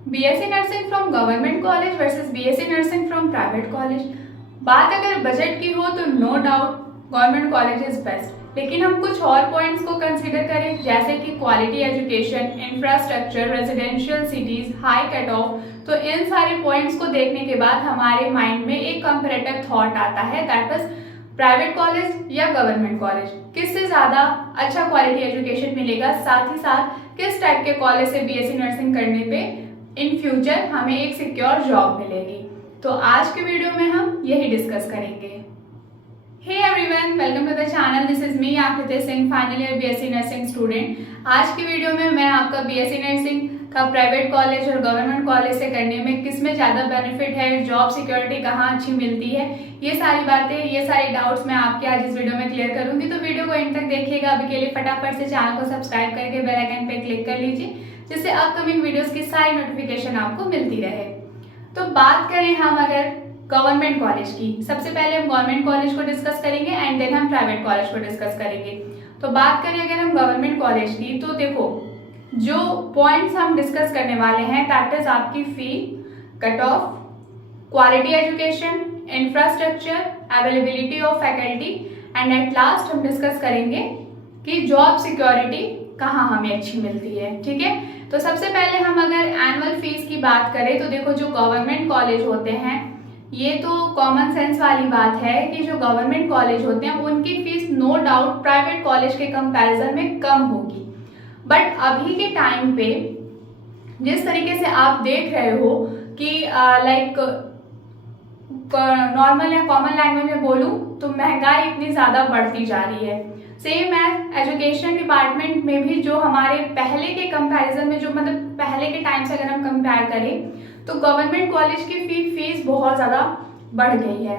BSc nursing from government college versus BSc nursing from private college. बात अगर budget की हो तो no doubt government college is best, लेकिन हम कुछ और पॉइंट्स को कंसीडर करें जैसे कि quality education, infrastructure, residential cities, high cut off, तो इन सारे पॉइंट्स को देखने के बाद हमारे माइंड में एक कंपैरेटिव थॉट आता है, दैट इज प्राइवेट कॉलेज या गवर्नमेंट कॉलेज, किससे ज़्यादा अच्छा क्वालिटी एजुकेशन मिलेगा, साथ ही साथ किस टाइप के कॉलेज से बीएससी नर्सिंग करने पे इन फ्यूचर हमें एक सिक्योर जॉब मिलेगी। तो आज के वीडियो में हम यही डिस्कस करेंगे। Hey everyone, welcome to the channel. This is me Aakriti Singh, final year BSc nursing student. आज की वीडियो में मैं आपका बीएससी नर्सिंग का प्राइवेट कॉलेज और गवर्नमेंट कॉलेज से करने में किस में ज़्यादा बेनिफिट है, जॉब सिक्योरिटी कहाँ अच्छी मिलती है, ये सारी बातें, ये सारे डाउट्स मैं आपके आज इस वीडियो में क्लियर करूंगी। तो वीडियो को एंड तक देखिएगा। अभी के लिए फटाफट से चैनल को सब्सक्राइब करके बेल आइकन पे क्लिक कर लीजिए, जिससे अपकमिंग वीडियोस की सारी नोटिफिकेशन आपको मिलती रहे। तो बात करें हम अगर गवर्नमेंट कॉलेज की, सबसे पहले हम गवर्नमेंट कॉलेज को डिस्कस करेंगे एंड देन हम प्राइवेट कॉलेज को डिस्कस करेंगे। तो बात करें अगर हम गवर्नमेंट कॉलेज की, तो देखो जो पॉइंट्स हम डिस्कस करने वाले हैं दैट इज आपकी fee, cut off, quality education, infrastructure, availability of faculty and at last हम डिस्कस करेंगे कि जॉब सिक्योरिटी कहाँ हमें अच्छी मिलती है। ठीक है, तो सबसे पहले हम अगर एनुअल फीस की बात करें तो देखो जो गवर्नमेंट कॉलेज होते हैं, ये तो कॉमन सेंस वाली बात है कि जो गवर्नमेंट कॉलेज होते हैं उनकी fees no doubt private college के कंपैरिजन में कम होगी। बट अभी के टाइम पे जिस तरीके से आप देख रहे हो कि लाइक नॉर्मल या कॉमन लैंग्वेज में बोलूँ तो महंगाई इतनी ज़्यादा बढ़ती जा रही है। सेम एज एजुकेशन डिपार्टमेंट में भी जो हमारे पहले के कंपैरिजन में, जो मतलब पहले के टाइम से अगर हम कंपेयर करें तो गवर्नमेंट कॉलेज की फीस बहुत ज़्यादा बढ़ गई है।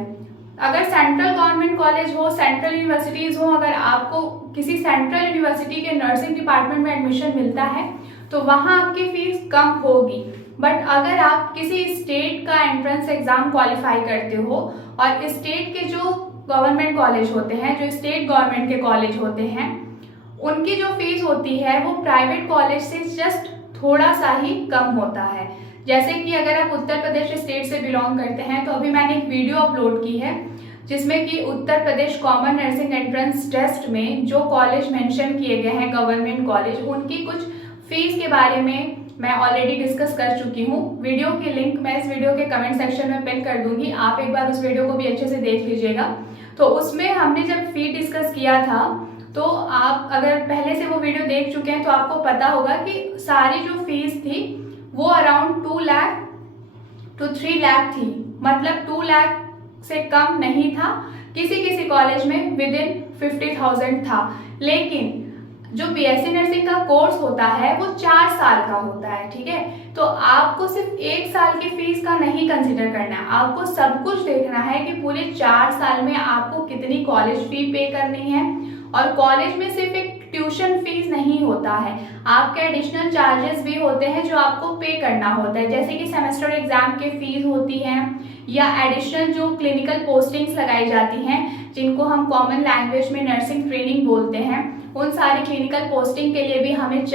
अगर सेंट्रल गवर्नमेंट कॉलेज हो, सेंट्रल यूनिवर्सिटीज़ हो, अगर आपको किसी सेंट्रल यूनिवर्सिटी के नर्सिंग डिपार्टमेंट में एडमिशन मिलता है तो वहाँ आपकी फ़ीस कम होगी। बट अगर आप किसी स्टेट का एंट्रेंस एग्ज़ाम क्वालिफाई करते हो और स्टेट के जो गवर्नमेंट कॉलेज होते हैं, जो स्टेट गवर्नमेंट के कॉलेज होते हैं, उनकी जो फीस होती है वो प्राइवेट कॉलेज से जस्ट थोड़ा सा ही कम होता है। जैसे कि अगर आप उत्तर प्रदेश स्टेट से बिलोंग करते हैं तो अभी मैंने एक वीडियो अपलोड की है जिसमें कि Uttar Pradesh common nursing entrance test में जो कॉलेज मेंशन किए गए हैं गवर्नमेंट कॉलेज, उनकी कुछ फीस के बारे में मैं ऑलरेडी डिस्कस कर चुकी हूँ। वीडियो की लिंक मैं इस वीडियो के कमेंट सेक्शन में पिन कर दूंगी, आप एक बार उस वीडियो को भी अच्छे से देख लीजिएगा। तो उसमें हमने जब फी डिस्कस किया था तो आप अगर पहले से वो वीडियो देख चुके हैं तो आपको पता होगा कि सारी जो फीस थी वो अराउंड 2 लाख टू 3 लाख थी, मतलब 2 लाख से कम नहीं था। किसी किसी कॉलेज में विद इन 50,000 था। लेकिन जो बीएससी नर्सिंग का कोर्स होता है वो 4 साल का होता है। ठीक है, तो आपको सिर्फ 1 साल की फीस का नहीं कंसिडर करना है, आपको सब कुछ देखना है कि पूरे 4 साल में आपको कितनी कॉलेज फी पे करनी है। और कॉलेज में सिर्फ एक ट्यूशन फीस नहीं होता है, आपके एडिशनल चार्जेस भी होते हैं जो आपको पे करना होता है, जैसे कि सेमेस्टर एग्जाम के फीस होती हैं या एडिशनल जो क्लिनिकल पोस्टिंग्स लगाई जाती हैं जिनको हम कॉमन लैंग्वेज में नर्सिंग ट्रेनिंग बोलते हैं, उन सारी क्लिनिकल पोस्टिंग के लिए भी हमें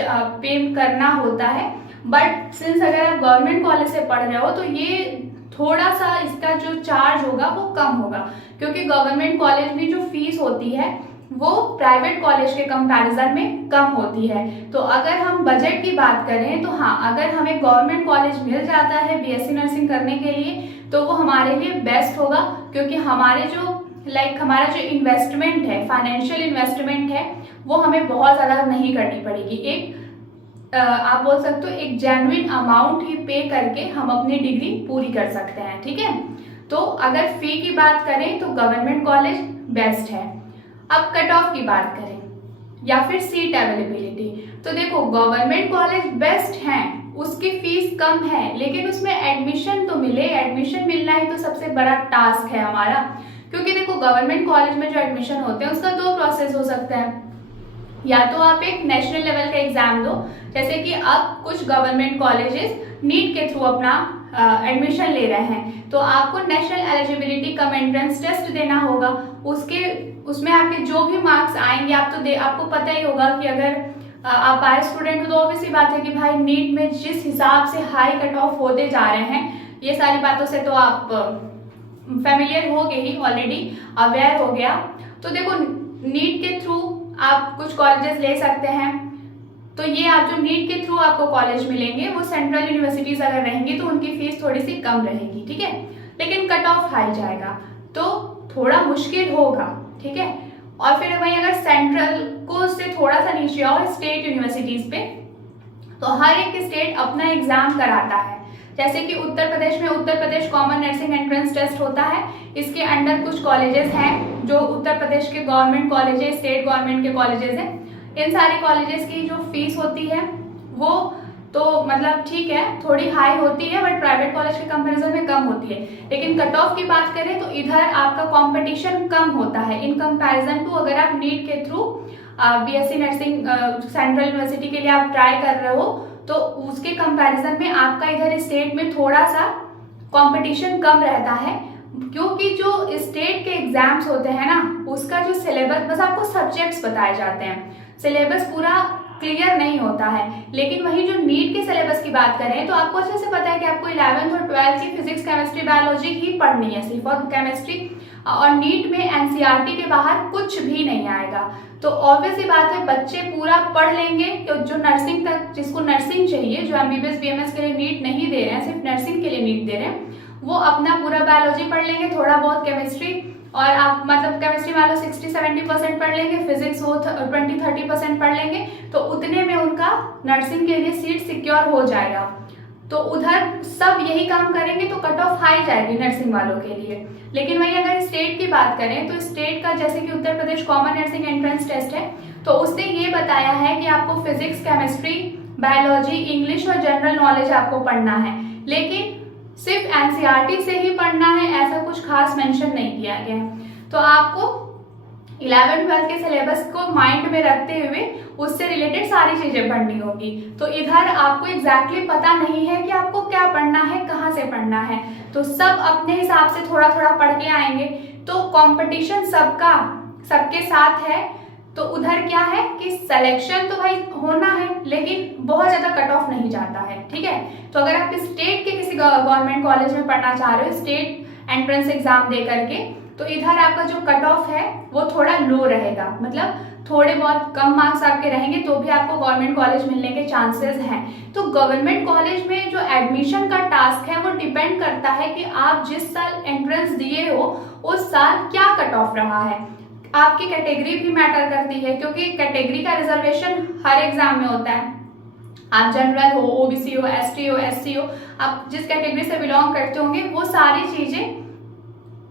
पे करना होता है। बट सिंस अगर आप गवर्नमेंट कॉलेज से पढ़ रहे हो तो ये थोड़ा सा इसका जो चार्ज होगा वो कम होगा, क्योंकि गवर्नमेंट कॉलेज में जो फीस होती है वो प्राइवेट कॉलेज के कंपैरिजन में कम होती है। तो अगर हम बजट की बात करें तो हाँ, अगर हमें गवर्नमेंट कॉलेज मिल जाता है बीएससी नर्सिंग करने के लिए तो वो हमारे लिए बेस्ट होगा, क्योंकि हमारे जो हमारा जो इन्वेस्टमेंट है, फाइनेंशियल इन्वेस्टमेंट है, वो हमें बहुत ज़्यादा नहीं करनी पड़ेगी। एक आप बोल सकते हो एक जेन्युइन अमाउंट ही पे करके हम अपनी डिग्री पूरी कर सकते हैं। ठीक है, तो अगर फी की बात करें तो गवर्नमेंट कॉलेज बेस्ट है। अब कट ऑफ की बात करें या फिर सीट अवेलेबिलिटी, तो देखो गवर्नमेंट कॉलेज बेस्ट हैं, उसकी फीस कम है, लेकिन उसमें एडमिशन तो मिले, एडमिशन मिलना ही तो सबसे बड़ा टास्क है हमारा। क्योंकि देखो गवर्नमेंट कॉलेज में जो एडमिशन होते हैं उसका 2 प्रोसेस हो सकता है, या तो आप एक नेशनल लेवल का एग्जाम दो, जैसे कि अब कुछ गवर्नमेंट कॉलेजेस नीट के थ्रू अपना एडमिशन ले रहे हैं, तो आपको national eligibility cum entrance test देना होगा। उसमें आपके जो भी मार्क्स आएंगे आपको पता ही होगा कि अगर आप बायो स्टूडेंट हो तो ऑब्वियसली बात है कि भाई नीट में जिस हिसाब से हाई कट ऑफ होते जा रहे हैं, ये सारी बातों से तो आप फेमिलियर हो गए ही, ऑलरेडी अवेयर हो गया। तो देखो नीट के थ्रू आप कुछ कॉलेजेस ले सकते हैं। तो ये आप जो नीट के थ्रू आपको कॉलेज मिलेंगे वो सेंट्रल यूनिवर्सिटीज अगर रहेंगी तो उनकी फीस थोड़ी सी कम रहेगी, ठीक है, लेकिन कट ऑफ हाई जाएगा तो थोड़ा मुश्किल होगा, ठीक है। और फिर वहीं अगर सेंट्रल को उससे थोड़ा सा नीचे आओ स्टेट यूनिवर्सिटीज पे, तो हर एक स्टेट अपना एग्जाम कराता है। जैसे कि उत्तर प्रदेश में Uttar Pradesh common nursing entrance test होता है, इसके अंडर कुछ कॉलेजेस हैं जो उत्तर प्रदेश के गवर्नमेंट कॉलेजेस, स्टेट गवर्नमेंट के कॉलेजेस हैं। इन सारे कॉलेजेस की जो फीस होती है वो तो मतलब ठीक है थोड़ी हाई होती है, बट प्राइवेट कॉलेज के कंपैरिजन में कम होती है। लेकिन कट ऑफ की बात करें तो इधर आपका कंपटीशन कम होता है इन कंपैरिजन टू अगर आप नीट के through BSc nursing central university के लिए आप ट्राई कर रहे हो, तो उसके कंपैरिजन में आपका इधर स्टेट में थोड़ा सा कंपटीशन कम रहता है, क्योंकि जो स्टेट के एग्जाम्स होते हैं ना उसका जो सिलेबस, बस आपको सब्जेक्ट्स बताए जाते हैं, सिलेबस पूरा क्लियर नहीं होता है। लेकिन वही जो नीट के सिलेबस की बात करें तो आपको अच्छे से पता है कि आपको 11th और 12th की फिजिक्स केमिस्ट्री बायोलॉजी ही पढ़नी है सिर्फ, और केमिस्ट्री, और नीट में एनसीईआरटी के बाहर कुछ भी नहीं आएगा। तो ऑब्वियस ही बात है बच्चे पूरा पढ़ लेंगे, जो नर्सिंग तक, जिसको नर्सिंग चाहिए, जो एमबीबीएस बीएमएस के लिए नीट नहीं दे रहे हैं, सिर्फ नर्सिंग के लिए नीट दे रहे हैं, वो अपना पूरा बायोलॉजी पढ़ लेंगे, थोड़ा बहुत केमिस्ट्री, और आप मतलब केमिस्ट्री वालों 60-70% पढ़ लेंगे, फिजिक्स वो 20-30% पढ़ लेंगे, तो उतने में उनका नर्सिंग के लिए सीट सिक्योर हो जाएगा। तो उधर सब यही काम करेंगे तो कट ऑफ हाई जाएगी नर्सिंग वालों के लिए। लेकिन वहीं अगर स्टेट की बात करें तो स्टेट का जैसे कि Uttar Pradesh common nursing entrance test है, तो उसने ये बताया है कि आपको फिजिक्स, केमिस्ट्री, बायोलॉजी, इंग्लिश और जनरल नॉलेज आपको पढ़ना है, लेकिन सिर्फ एनसीईआरटी से ही पढ़ना है ऐसा कुछ खास मेंशन नहीं किया गया है। तो आपको 11th-12th के सिलेबस को माइंड में रखते हुए उससे रिलेटेड सारी चीजें पढ़नी होगी। तो इधर आपको एग्जैक्टली पता नहीं है कि आपको क्या पढ़ना है, कहाँ से पढ़ना है, तो सब अपने हिसाब से थोड़ा थोड़ा पढ़ के आएंगे। तो कंपटीशन सबके साथ है, तो उधर क्या है कि सिलेक्शन तो भाई होना है, लेकिन बहुत ज्यादा कट ऑफ नहीं जाता है, ठीक है। तो अगर आप स्टेट के किसी गवर्नमेंट कॉलेज में पढ़ना चाह रहे हो स्टेट एंट्रेंस एग्जाम दे करके, तो इधर आपका जो कट ऑफ है वो थोड़ा लो रहेगा, मतलब थोड़े बहुत कम मार्क्स आपके रहेंगे तो भी आपको गवर्नमेंट कॉलेज मिलने के चांसेस हैं। तो गवर्नमेंट कॉलेज में जो एडमिशन का टास्क है वो डिपेंड करता है कि आप जिस साल एंट्रेंस दिए हो उस साल क्या कट ऑफ रहा है। आपकी कैटेगरी भी मैटर करती है, क्योंकि कैटेगरी का रिजर्वेशन हर एग्जाम में होता है। आप जनरल हो, ओबीसी हो, एसटी हो, एससी हो, आप जिस कैटेगरी से बिलोंग करते होंगे वो सारी चीजें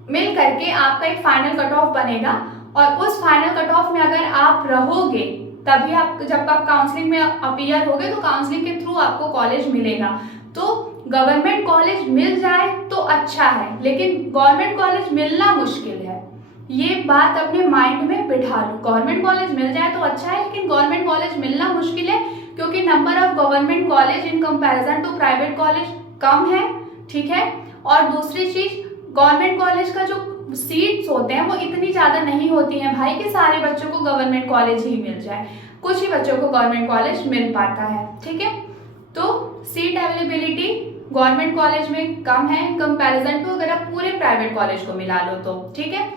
मिल करके आपका एक फाइनल कट ऑफ बनेगा, और उस फाइनल कट ऑफ में अगर आप रहोगे तभी आप, जब आप काउंसलिंग में अपीयर होगे तो काउंसलिंग के थ्रू आपको कॉलेज मिलेगा। तो गवर्नमेंट कॉलेज मिल जाए तो अच्छा है, लेकिन गवर्नमेंट कॉलेज मिलना मुश्किल है, ये बात अपने माइंड में बिठा लो। गवर्नमेंट कॉलेज मिल जाए तो अच्छा है, लेकिन गवर्नमेंट कॉलेज मिलना मुश्किल है, क्योंकि number of government college in comparison to private college कम है, ठीक है। और दूसरी चीज, गवर्नमेंट कॉलेज का जो सीट्स होते हैं वो इतनी ज्यादा नहीं होती हैं भाई कि सारे बच्चों को गवर्नमेंट कॉलेज ही मिल जाए, कुछ ही बच्चों को गवर्नमेंट कॉलेज मिल पाता है, ठीक है। तो सीट अवेलेबिलिटी गवर्नमेंट कॉलेज में कम है कंपैरिजन टू अगर आप पूरे प्राइवेट कॉलेज को मिला लो तो, ठीक है।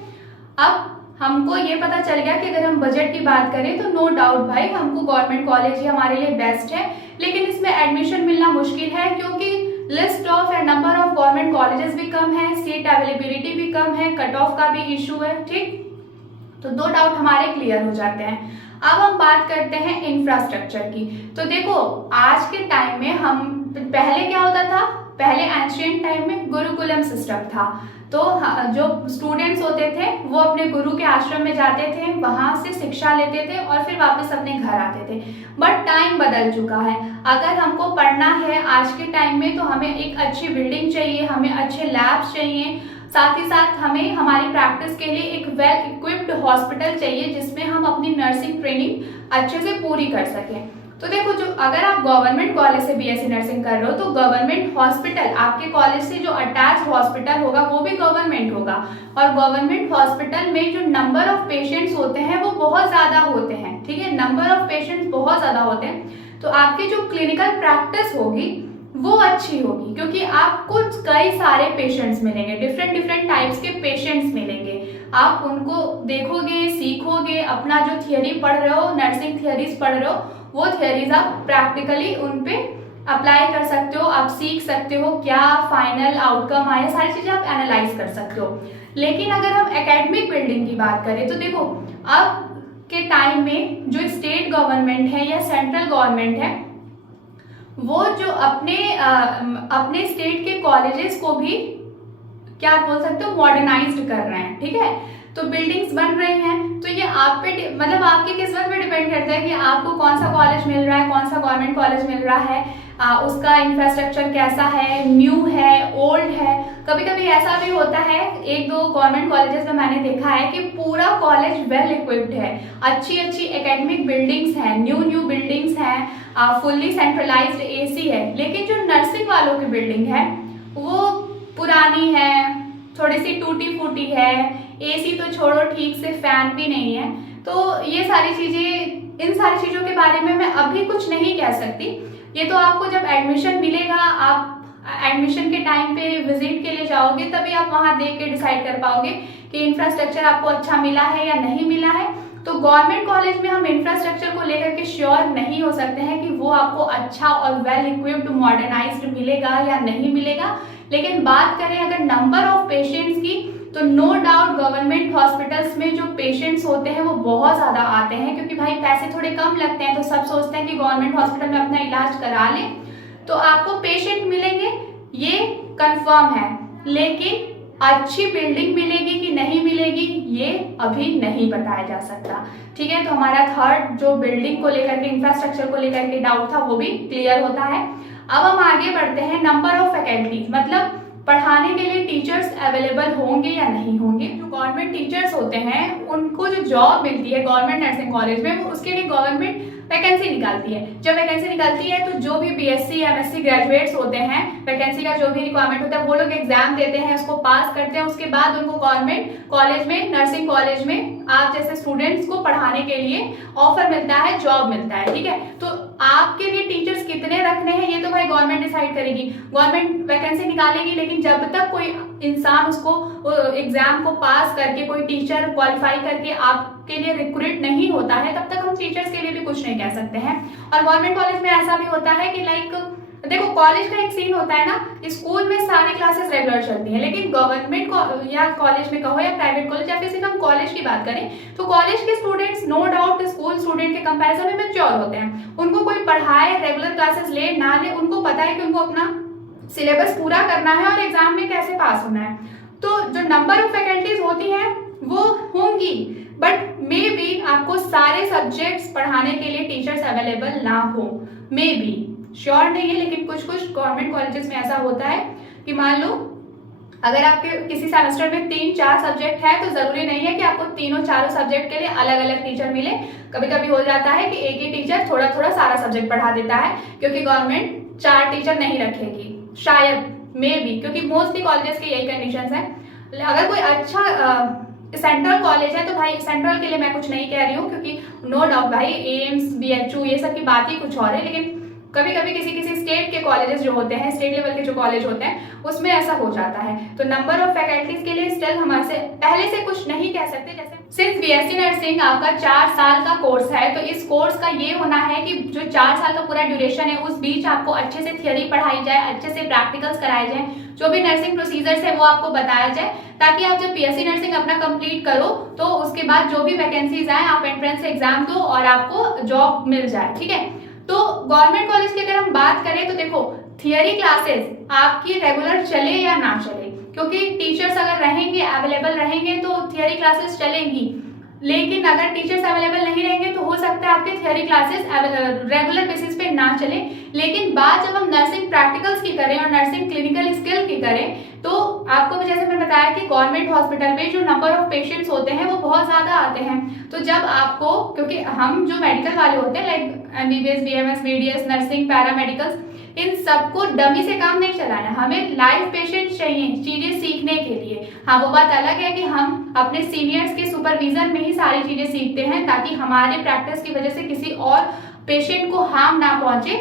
अब हमको ये पता चल गया कि अगर हम बजट की बात करें तो नो डाउट भाई हमको गवर्नमेंट कॉलेज ही हमारे लिए बेस्ट है, लेकिन इसमें एडमिशन मिलना मुश्किल है, क्योंकि list of and number of government colleges भी कम है, सीट अवेलेबिलिटी भी कम है, कट ऑफ का भी इशू है, ठीक। तो दो डाउट हमारे क्लियर हो जाते हैं। अब हम बात करते हैं इंफ्रास्ट्रक्चर की। तो देखो आज के टाइम में हम, पहले क्या होता था, पहले एंशिएंट टाइम में गुरुकुलम सिस्टम था, तो जो स्टूडेंट्स होते थे वो अपने गुरु के आश्रम में जाते थे, वहां से शिक्षा लेते थे और फिर वापस अपने घर आते थे। बट टाइम बदल चुका है, अगर हमको पढ़ना है आज के टाइम में तो हमें एक अच्छी बिल्डिंग चाहिए, हमें अच्छे लैब्स चाहिए, साथ ही साथ हमें हमारी प्रैक्टिस के लिए एक वेल इक्विप्ड हॉस्पिटल चाहिए जिसमें हम अपनी नर्सिंग ट्रेनिंग अच्छे से पूरी कर सकें। तो देखो, जो अगर आप गवर्नमेंट कॉलेज से बीएससी नर्सिंग कर रहे हो तो गवर्नमेंट हॉस्पिटल, आपके कॉलेज से जो अटैच हॉस्पिटल होगा वो भी गवर्नमेंट होगा, और गवर्नमेंट हॉस्पिटल में जो नंबर ऑफ पेशेंट्स होते हैं वो बहुत ज़्यादा होते हैं, ठीक है, नंबर ऑफ पेशेंट्स बहुत ज़्यादा होते हैं। तो आपकी जो क्लिनिकल प्रैक्टिस होगी वो अच्छी होगी, क्योंकि आपको कई सारे पेशेंट्स मिलेंगे, डिफरेंट टाइप्स के पेशेंट्स मिलेंगे, आप उनको देखोगे, सीखोगे, अपना जो थियरी पढ़ रहे हो, नर्सिंग थियरीज पढ़ रहे हो, वो थियरीज आप प्रैक्टिकली उन पे अप्लाई कर सकते हो, आप सीख सकते हो क्या फाइनल आउटकम आए, सारी चीज़ें आप एनालाइज कर सकते हो। लेकिन अगर हम एकेडमिक बिल्डिंग की बात करें तो देखो, अब के टाइम में जो स्टेट गवर्नमेंट है या सेंट्रल गवर्नमेंट है, वो जो अपने स्टेट के कॉलेजेस को भी क्या बोल सकते हो, मॉडर्नाइज्ड कर रहे हैं, ठीक है। तो बिल्डिंग्स बन रही हैं, तो ये आप पे मतलब आपकी किस्मत पे डिपेंड करता है कि आपको कौन सा कॉलेज मिल रहा है, कौन सा गवर्नमेंट कॉलेज मिल रहा है, उसका इंफ्रास्ट्रक्चर कैसा है, न्यू है, ओल्ड है। कभी कभी ऐसा भी होता है, एक दो गवर्नमेंट कॉलेजेस में मैंने देखा है कि पूरा कॉलेज वेल इक्विप्ड है, अच्छी एकेडमिक बिल्डिंग्स हैं, न्यू बिल्डिंग्स हैं, फुल्ली सेंट्रलाइज्ड एसी है, लेकिन जो नर्सिंग वालों की बिल्डिंग है वो पुरानी है, थोड़ी सी टूटी फूटी है, एसी तो छोड़ो, ठीक से फैन भी नहीं है। तो ये सारी चीज़ें, इन सारी चीज़ों के बारे में मैं अभी कुछ नहीं कह सकती, ये तो आपको जब एडमिशन मिलेगा, आप एडमिशन के टाइम पे विजिट के लिए जाओगे, तभी आप वहाँ देख के डिसाइड कर पाओगे कि इंफ्रास्ट्रक्चर आपको अच्छा मिला है या नहीं मिला है। तो गवर्नमेंट कॉलेज में हम इंफ्रास्ट्रक्चर को लेकर के श्योर नहीं हो सकते हैं कि वो आपको अच्छा और वेल इक्विप्ड मॉडर्नाइज्ड मिलेगा या नहीं मिलेगा। लेकिन बात करें अगर नंबर ऑफ पेशेंट्स की, तो नो डाउट गवर्नमेंट हॉस्पिटल्स में जो पेशेंट्स होते हैं वो बहुत ज़्यादा आते हैं, क्योंकि भाई पैसे थोड़े कम लगते हैं, तो सब सोचते हैं कि गवर्नमेंट हॉस्पिटल में अपना इलाज करा लें तो आपको पेशेंट मिलेंगे, ये कंफर्म है। लेकिन अच्छी बिल्डिंग मिलेगी कि नहीं मिलेगी ये अभी नहीं बताया जा सकता, ठीक है। तो हमारा थर्ड जो बिल्डिंग को लेकर के, इंफ्रास्ट्रक्चर को लेकर के डाउट था, वो भी क्लियर होता है। अब हम आगे बढ़ते हैं, नंबर ऑफ फैकल्टीज, मतलब पढ़ाने के लिए टीचर्स अवेलेबल होंगे या नहीं होंगे। जो गवर्नमेंट टीचर्स होते हैं उनको जो जॉब मिलती है गवर्नमेंट नर्सिंग कॉलेज में, उसके लिए गवर्नमेंट वैकेंसी निकालती है। जब वैकेंसी निकालती है तो जो भी बीएससी एमएससी ग्रेजुएट्स होते हैं, वैकेंसी का जो भी रिक्वायरमेंट होता है वो लोग एग्जाम देते हैं, उसको पास करते हैं, उसके बाद उनको गवर्नमेंट कॉलेज में, नर्सिंग कॉलेज में आप जैसे स्टूडेंट्स को पढ़ाने के लिए ऑफर मिलता है, जॉब मिलता है, ठीक है। तो आपके लिए टीचर्स कितने रखने हैं ये तो भाई गवर्नमेंट डिसाइड करेगी, गवर्नमेंट वैकेंसी निकालेगी, लेकिन जब तक कोई इंसान उसको एग्जाम को पास करके, कोई टीचर क्वालिफाई करके आपके लिए रिक्रूट नहीं होता है, तब तक हम टीचर्स के लिए भी कुछ नहीं कह सकते हैं। और गवर्नमेंट कॉलेज में ऐसा भी होता है कि लाइक देखो, कॉलेज का एक सीन होता है ना, स्कूल में सारी क्लासेस रेगुलर चलती हैं, लेकिन गवर्नमेंट या कॉलेज में कहो या प्राइवेट कॉलेज या फिर सिर्फ हम कॉलेज की बात करें तो कॉलेज के students no doubt school student के कंपैरिजन में मैच्योर होते हैं। उनको कोई पढ़ाए, रेगुलर क्लासेस ले ना ले, उनको पता है कि उनको अपना सिलेबस पूरा करना है और एग्जाम में कैसे पास होना है। तो जो नंबर ऑफ फैकल्टीज होती हैं वो होंगी, बट मे बी आपको सारे सब्जेक्ट्स पढ़ाने के लिए टीचर्स अवेलेबल ना हो, मे बी, श्योर नहीं है। लेकिन कुछ गवर्नमेंट कॉलेजेस में ऐसा होता है कि मान लो अगर आपके किसी सेमेस्टर में 3-4 सब्जेक्ट है तो जरूरी नहीं है कि आपको तीनों चारों सब्जेक्ट के लिए अलग अलग टीचर मिले। कभी कभी हो जाता है कि एक ही टीचर थोड़ा थोड़ा सारा सब्जेक्ट पढ़ा देता है, क्योंकि गवर्नमेंट 4 टीचर नहीं रखेगी, शायद, मे बी, क्योंकि मोस्टली कॉलेजेस की यही कंडीशंस है। अगर कोई अच्छा सेंट्रल कॉलेज है तो भाई सेंट्रल के लिए मैं कुछ नहीं कह रही हूँ, क्योंकि नो डाउट भाई एम्स, बीएचयू ये सब की बात ही कुछ और है, लेकिन कभी कभी किसी स्टेट के कॉलेजेस जो होते हैं, स्टेट लेवल के जो कॉलेज होते हैं उसमें ऐसा हो जाता है। तो नंबर ऑफ फैकल्टीज के लिए स्टिल हमारे से पहले से कुछ नहीं कह सकते। जैसे सिंस बीएससी नर्सिंग आपका 4 साल का कोर्स है, तो इस कोर्स का ये होना है कि जो 4 साल का पूरा ड्यूरेशन है उस बीच आपको अच्छे से थियरी पढ़ाई जाए, अच्छे से प्रैक्टिकल्स कराए जाए, जो भी नर्सिंग प्रोसीजर्स है वो आपको बताया जाए, ताकि आप जब बीएससी नर्सिंग अपना कंप्लीट करो तो उसके बाद जो भी वैकेंसीज आए आप एंट्रेंस एग्जाम दो और आपको जॉब मिल जाए, ठीक है। तो गवर्नमेंट कॉलेज की अगर हम बात करें तो देखो, थियरी क्लासेस आपकी रेगुलर चले या ना चले, क्योंकि टीचर्स अगर रहेंगे, अवेलेबल रहेंगे तो थियरी क्लासेस चलेंगी, लेकिन अगर टीचर्स अवेलेबल नहीं रहेंगे तो हो सकता है आपके थियरी क्लासेस रेगुलर बेसिस पे ना चले। लेकिन बात जब हम नर्सिंग प्रैक्टिकल्स की करें और नर्सिंग क्लिनिकल स्किल की करें तो आपको भी जैसे मैं बताया कि गवर्नमेंट हॉस्पिटल में जो नंबर ऑफ पेशेंट्स होते हैं वो बहुत ज़्यादा आते हैं। तो जब आपको, क्योंकि हम जो मेडिकल वाले होते हैं like MBBS, BMS, BDS, nursing, paramedicals, इन सबको डमी से काम नहीं चलाना, हमें लाइव पेशेंट चाहिए चीज़ें सीखने के लिए। हाँ, वो बात अलग है कि हम अपने सीनियर्स के सुपरविजन में ही सारी चीज़ें सीखते हैं ताकि हमारे प्रैक्टिस की वजह से किसी और पेशेंट को हार्म ना पहुंचे।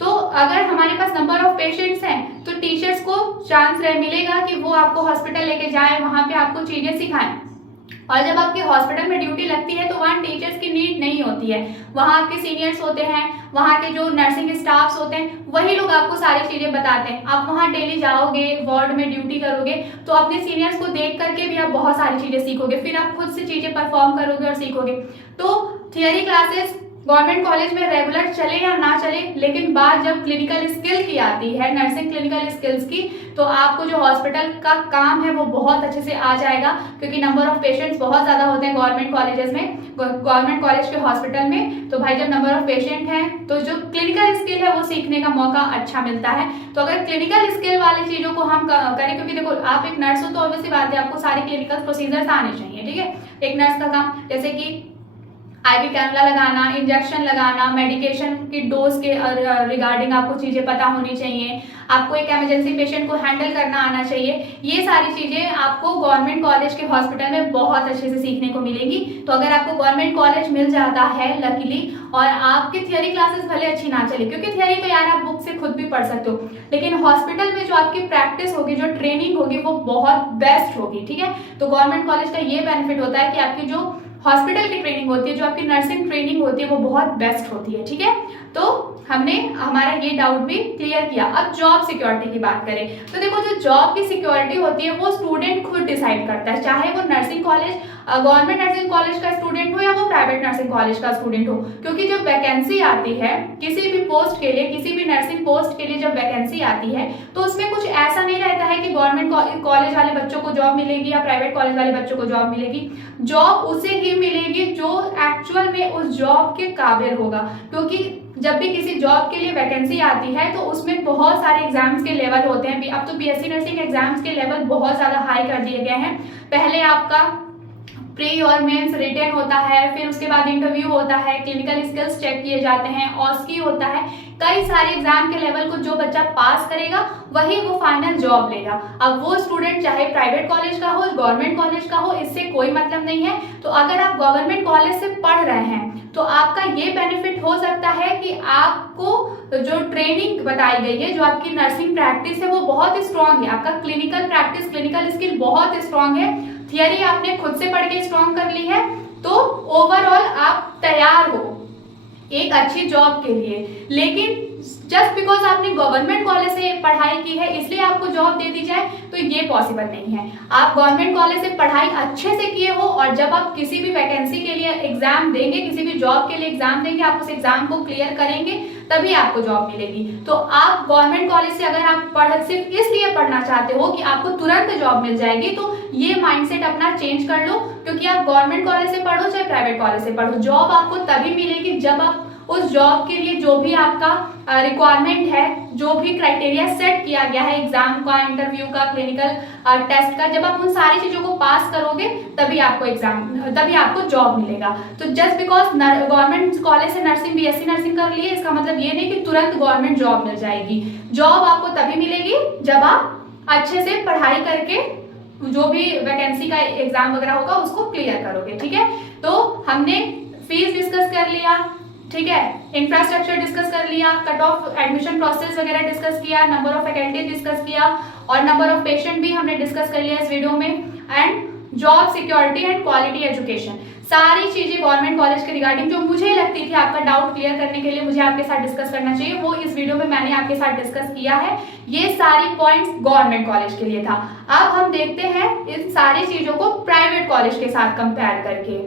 तो अगर हमारे पास नंबर ऑफ पेशेंट्स हैं तो टीचर्स को चांस मिलेगा कि वो आपको हॉस्पिटल लेके जाएं, वहाँ पे आपको चीज़ें सिखाएं। और जब आपके हॉस्पिटल में ड्यूटी लगती है तो वहाँ टीचर्स की नीड नहीं होती है, वहाँ आपके सीनियर्स होते हैं, वहाँ के जो नर्सिंग स्टाफ्स होते हैं, वही लोग आपको सारी चीज़ें बताते हैं। आप वहाँ डेली जाओगे, वार्ड में ड्यूटी करोगे, तो अपने सीनियर्स को देख करके भी आप बहुत सारी चीज़ें सीखोगे, फिर आप खुद से चीज़ें परफॉर्म करोगे और सीखोगे। तो थियरी क्लासेस गवर्नमेंट कॉलेज में रेगुलर चले या ना चले, लेकिन बात जब क्लिनिकल स्किल की आती है, नर्सिंग क्लिनिकल स्किल्स की, तो आपको जो हॉस्पिटल का काम है वो बहुत अच्छे से आ जाएगा, क्योंकि नंबर ऑफ पेशेंट्स बहुत ज़्यादा होते हैं गवर्नमेंट कॉलेजेस में, गवर्नमेंट कॉलेज के हॉस्पिटल में। तो भाई जब नंबर ऑफ पेशेंट हैं तो जो क्लिनिकल स्किल है वो सीखने का मौका अच्छा मिलता है। तो अगर क्लिनिकल स्किल वाली चीज़ों को हम करें, क्योंकि देखो आप एक नर्स हो तो ऑब्वियसली बात है आपको सारी क्लिनिकल प्रोसीजर्स आने चाहिए, ठीक है। एक नर्स का काम जैसे कि IV कैनुला लगाना, इंजेक्शन लगाना, मेडिकेशन की डोज के रिगार्डिंग आपको चीज़ें पता होनी चाहिए, आपको एक इमरजेंसी पेशेंट को हैंडल करना आना चाहिए। ये सारी चीज़ें आपको गवर्नमेंट कॉलेज के हॉस्पिटल में बहुत अच्छे से सीखने को मिलेगी। तो अगर आपको गवर्नमेंट कॉलेज मिल जाता है लकीली, और आपकी थियरी क्लासेस भले अच्छी ना चले, क्योंकि थियरी तो यार आप बुक से खुद भी पढ़ सकते हो, लेकिन हॉस्पिटल में जो आपकी प्रैक्टिस होगी, जो ट्रेनिंग होगी, वो बहुत बेस्ट होगी, ठीक है। तो गवर्नमेंट कॉलेज का ये बेनिफिट होता है कि आपकी जो हॉस्पिटल की ट्रेनिंग होती है, जो आपकी नर्सिंग ट्रेनिंग होती है, वो बहुत बेस्ट होती है, ठीक है। तो हमने हमारा ये डाउट भी क्लियर किया। अब जॉब सिक्योरिटी की बात करें तो देखो, जो जॉब की सिक्योरिटी होती है वो स्टूडेंट खुद डिसाइड करता है, चाहे वो nursing college, government nursing college का स्टूडेंट हो या वो प्राइवेट नर्सिंग कॉलेज का स्टूडेंट हो। क्योंकि जब वैकेंसी आती है किसी भी पोस्ट के लिए, किसी भी नर्सिंग पोस्ट के लिए जब वैकेंसी आती है, तो उसमें कुछ ऐसा नहीं रहता है कि गवर्नमेंट कॉलेज वाले बच्चों को जॉब मिलेगी या प्राइवेट कॉलेज वाले बच्चों को जॉब मिलेगी। जॉब उसे ही मिलेगी जो एक्चुअल में उस जॉब के काबिल होगा। क्योंकि जब भी किसी जॉब के लिए वैकेंसी आती है तो उसमें बहुत सारे एग्जाम्स के लेवल होते हैं। अब तो BSc नर्सिंग एग्जाम्स के लेवल बहुत ज़्यादा हाई कर दिए गए हैं। पहले आपका प्री और मेंस रिटन होता है, फिर उसके बाद इंटरव्यू होता है, क्लिनिकल स्किल्स चेक किए जाते हैं, ऑस्की होता है, कई सारे एग्जाम के लेवल को जो बच्चा पास करेगा वही वो फाइनल जॉब लेगा। अब वो स्टूडेंट चाहे प्राइवेट कॉलेज का हो, गवर्नमेंट कॉलेज का हो, इससे कोई मतलब नहीं है। तो अगर आप गवर्नमेंट कॉलेज से पढ़ रहे हैं तो आपका ये बेनिफिट हो सकता है कि आपको जो ट्रेनिंग बताई गई है, जो आपकी नर्सिंग प्रैक्टिस है, वो बहुत स्ट्रांग है। आपका क्लिनिकल प्रैक्टिस, क्लिनिकल स्किल बहुत स्ट्रांग है। थियरी आपने खुद से पढ़ के स्ट्रांग कर ली है, तो ओवरऑल आप तैयार हो एक अच्छी जॉब के लिए। लेकिन जस्ट बिकॉज आपने गवर्नमेंट कॉलेज से पढ़ाई की है इसलिए आपको जॉब दे दी जाए, तो ये पॉसिबल नहीं है। आप गवर्नमेंट कॉलेज से पढ़ाई अच्छे से किए हो और जब आप किसी भी वैकेंसी के लिए एग्जाम देंगे, किसी भी जॉब के लिए एग्जाम देंगे, आप उस एग्जाम को क्लियर करेंगे तभी आपको जॉब मिलेगी। तो आप गवर्नमेंट कॉलेज से अगर आप सिर्फ इसलिए पढ़ना चाहते हो कि आपको तुरंत जॉब मिल जाएगी, तो ये माइंडसेट अपना चेंज कर लो। क्योंकि आप गवर्नमेंट कॉलेज से पढ़ो चाहे प्राइवेट कॉलेज से पढ़ो, जॉब आपको तभी मिलेगी जब आप उस जॉब के लिए जो भी आपका रिक्वायरमेंट है, जो भी क्राइटेरिया सेट किया गया है एग्जाम का, इंटरव्यू का, क्लिनिकल टेस्ट का, जब आप उन सारी चीजों को पास करोगे तभी आपको जॉब मिलेगा। तो जस्ट बिकॉज गवर्नमेंट कॉलेज से नर्सिंग BSc नर्सिंग कर लिए, इसका मतलब ये नहीं कि तुरंत गवर्नमेंट जॉब मिल जाएगी। जॉब आपको तभी मिलेगी जब आप अच्छे से पढ़ाई करके जो भी वैकेंसी का एग्जाम वगैरह होगा उसको क्लियर करोगे, ठीक है। तो हमने फीस डिस्कस कर लिया, ठीक है, इंफ्रास्ट्रक्चर डिस्कस कर लिया, कट ऑफ एडमिशन प्रोसेस वगैरह डिस्कस किया, नंबर ऑफ फैकल्टी डिस्कस किया और नंबर ऑफ पेशेंट भी हमने डिस्कस कर लिया इस वीडियो में, and job security and quality education, सारी चीजें गवर्नमेंट कॉलेज के रिगार्डिंग जो मुझे लगती थी आपका डाउट क्लियर करने के लिए मुझे आपके साथ डिस्कस करना चाहिए, वो इस वीडियो में मैंने आपके साथ डिस्कस किया है। ये सारी पॉइंट्स गवर्नमेंट कॉलेज के लिए था। अब हम देखते हैं इन सारी चीजों को प्राइवेट कॉलेज के साथ कंपेयर करके।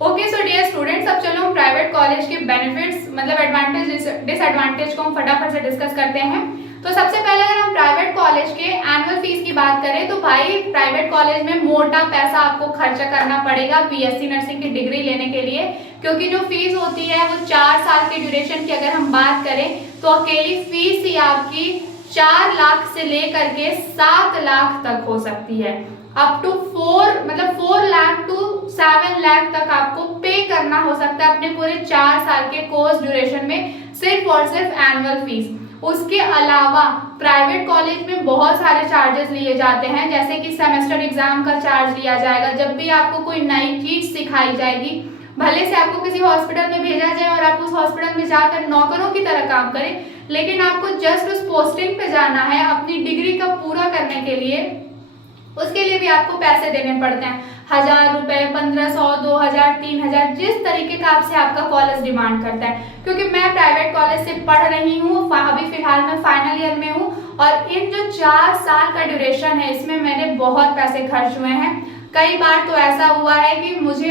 ओके सो डियर स्टूडेंट्स, अब चलो हम प्राइवेट कॉलेज के बेनिफिट्स मतलब एडवांटेज डिसएडवांटेज को हम फटाफट से डिस्कस करते हैं। तो सबसे पहले अगर हम प्राइवेट कॉलेज के एनुअल फीस की बात करें तो भाई प्राइवेट कॉलेज में मोटा पैसा आपको खर्चा करना पड़ेगा BSc नर्सिंग की डिग्री लेने के लिए, क्योंकि जो फीस होती है वो 4 साल की ड्यूरेशन की अगर हम बात करें तो अकेली फीस ही आपकी 4 लाख से लेकर के 7 लाख तक हो सकती है। Up to 4 lakh to 7 lakh तक आपको पे करना हो सकता है अपने पूरे 4 साल के कोर्स ड्यूरेशन में, सिर्फ और सिर्फ एनुअल फीस। उसके अलावा प्राइवेट कॉलेज में बहुत सारे चार्जेस लिए जाते हैं, जैसे कि सेमेस्टर एग्जाम का चार्ज लिया जाएगा। जब भी आपको कोई नई चीज सिखाई जाएगी, भले से आपको किसी हॉस्पिटल में भेजा जाए और आप उस हॉस्पिटल में जाकर नौकरों की तरह काम करें, लेकिन आपको जस्ट उस पोस्टिंग पे जाना है अपनी डिग्री का पूरा करने के लिए, उसके लिए भी आपको पैसे देने पड़ते हैं। 1000 रुपए, 1500, 2000, 3000, जिस तरीके का आपसे आपका कॉलेज डिमांड करता है। क्योंकि मैं प्राइवेट कॉलेज से पढ़ रही हूँ, अभी फिलहाल मैं फाइनल ईयर में हूँ, और इन जो 4 साल का ड्यूरेशन है इसमें मेरे बहुत पैसे खर्च हुए हैं। कई बार तो ऐसा हुआ है कि मुझे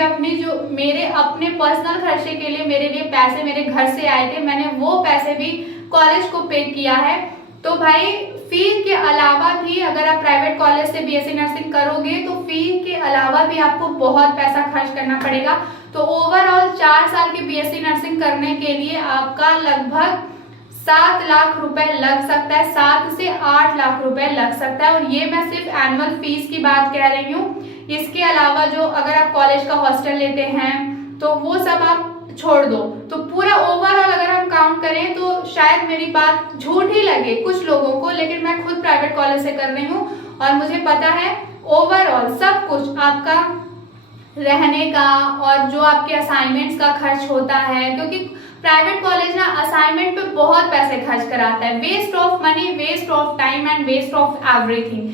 मेरे अपने पर्सनल खर्चे के लिए मेरे लिए पैसे मेरे घर से आए थे, मैंने वो पैसे भी कॉलेज को पे किया है। तो भाई फीस के अलावा भी अगर आप प्राइवेट कॉलेज से बीएससी नर्सिंग करोगे तो फीस के अलावा भी आपको बहुत पैसा खर्च करना पड़ेगा। तो ओवरऑल 4 साल की बीएससी नर्सिंग करने के लिए आपका लगभग 7 लाख रुपए लग सकता है, 7 से 8 लाख रुपए लग सकता है। और ये मैं सिर्फ एनुअल फीस की बात कह रही हूँ। इसके अलावा जो अगर आप कॉलेज का हॉस्टल लेते हैं तो वो सब आप छोड़ दो। तो पूरा ओवरऑल अगर हम काउंट करें तो शायद मेरी बात झूठी लगे कुछ लोगों को, लेकिन मैं खुद प्राइवेट कॉलेज से कर रही हूँ और मुझे पता है ओवरऑल सब कुछ आपका रहने का और जो आपके असाइनमेंट्स का खर्च होता है, क्योंकि प्राइवेट कॉलेज ना असाइनमेंट पे बहुत पैसे खर्च कराता है। Waste of money, waste of time and waste of everything.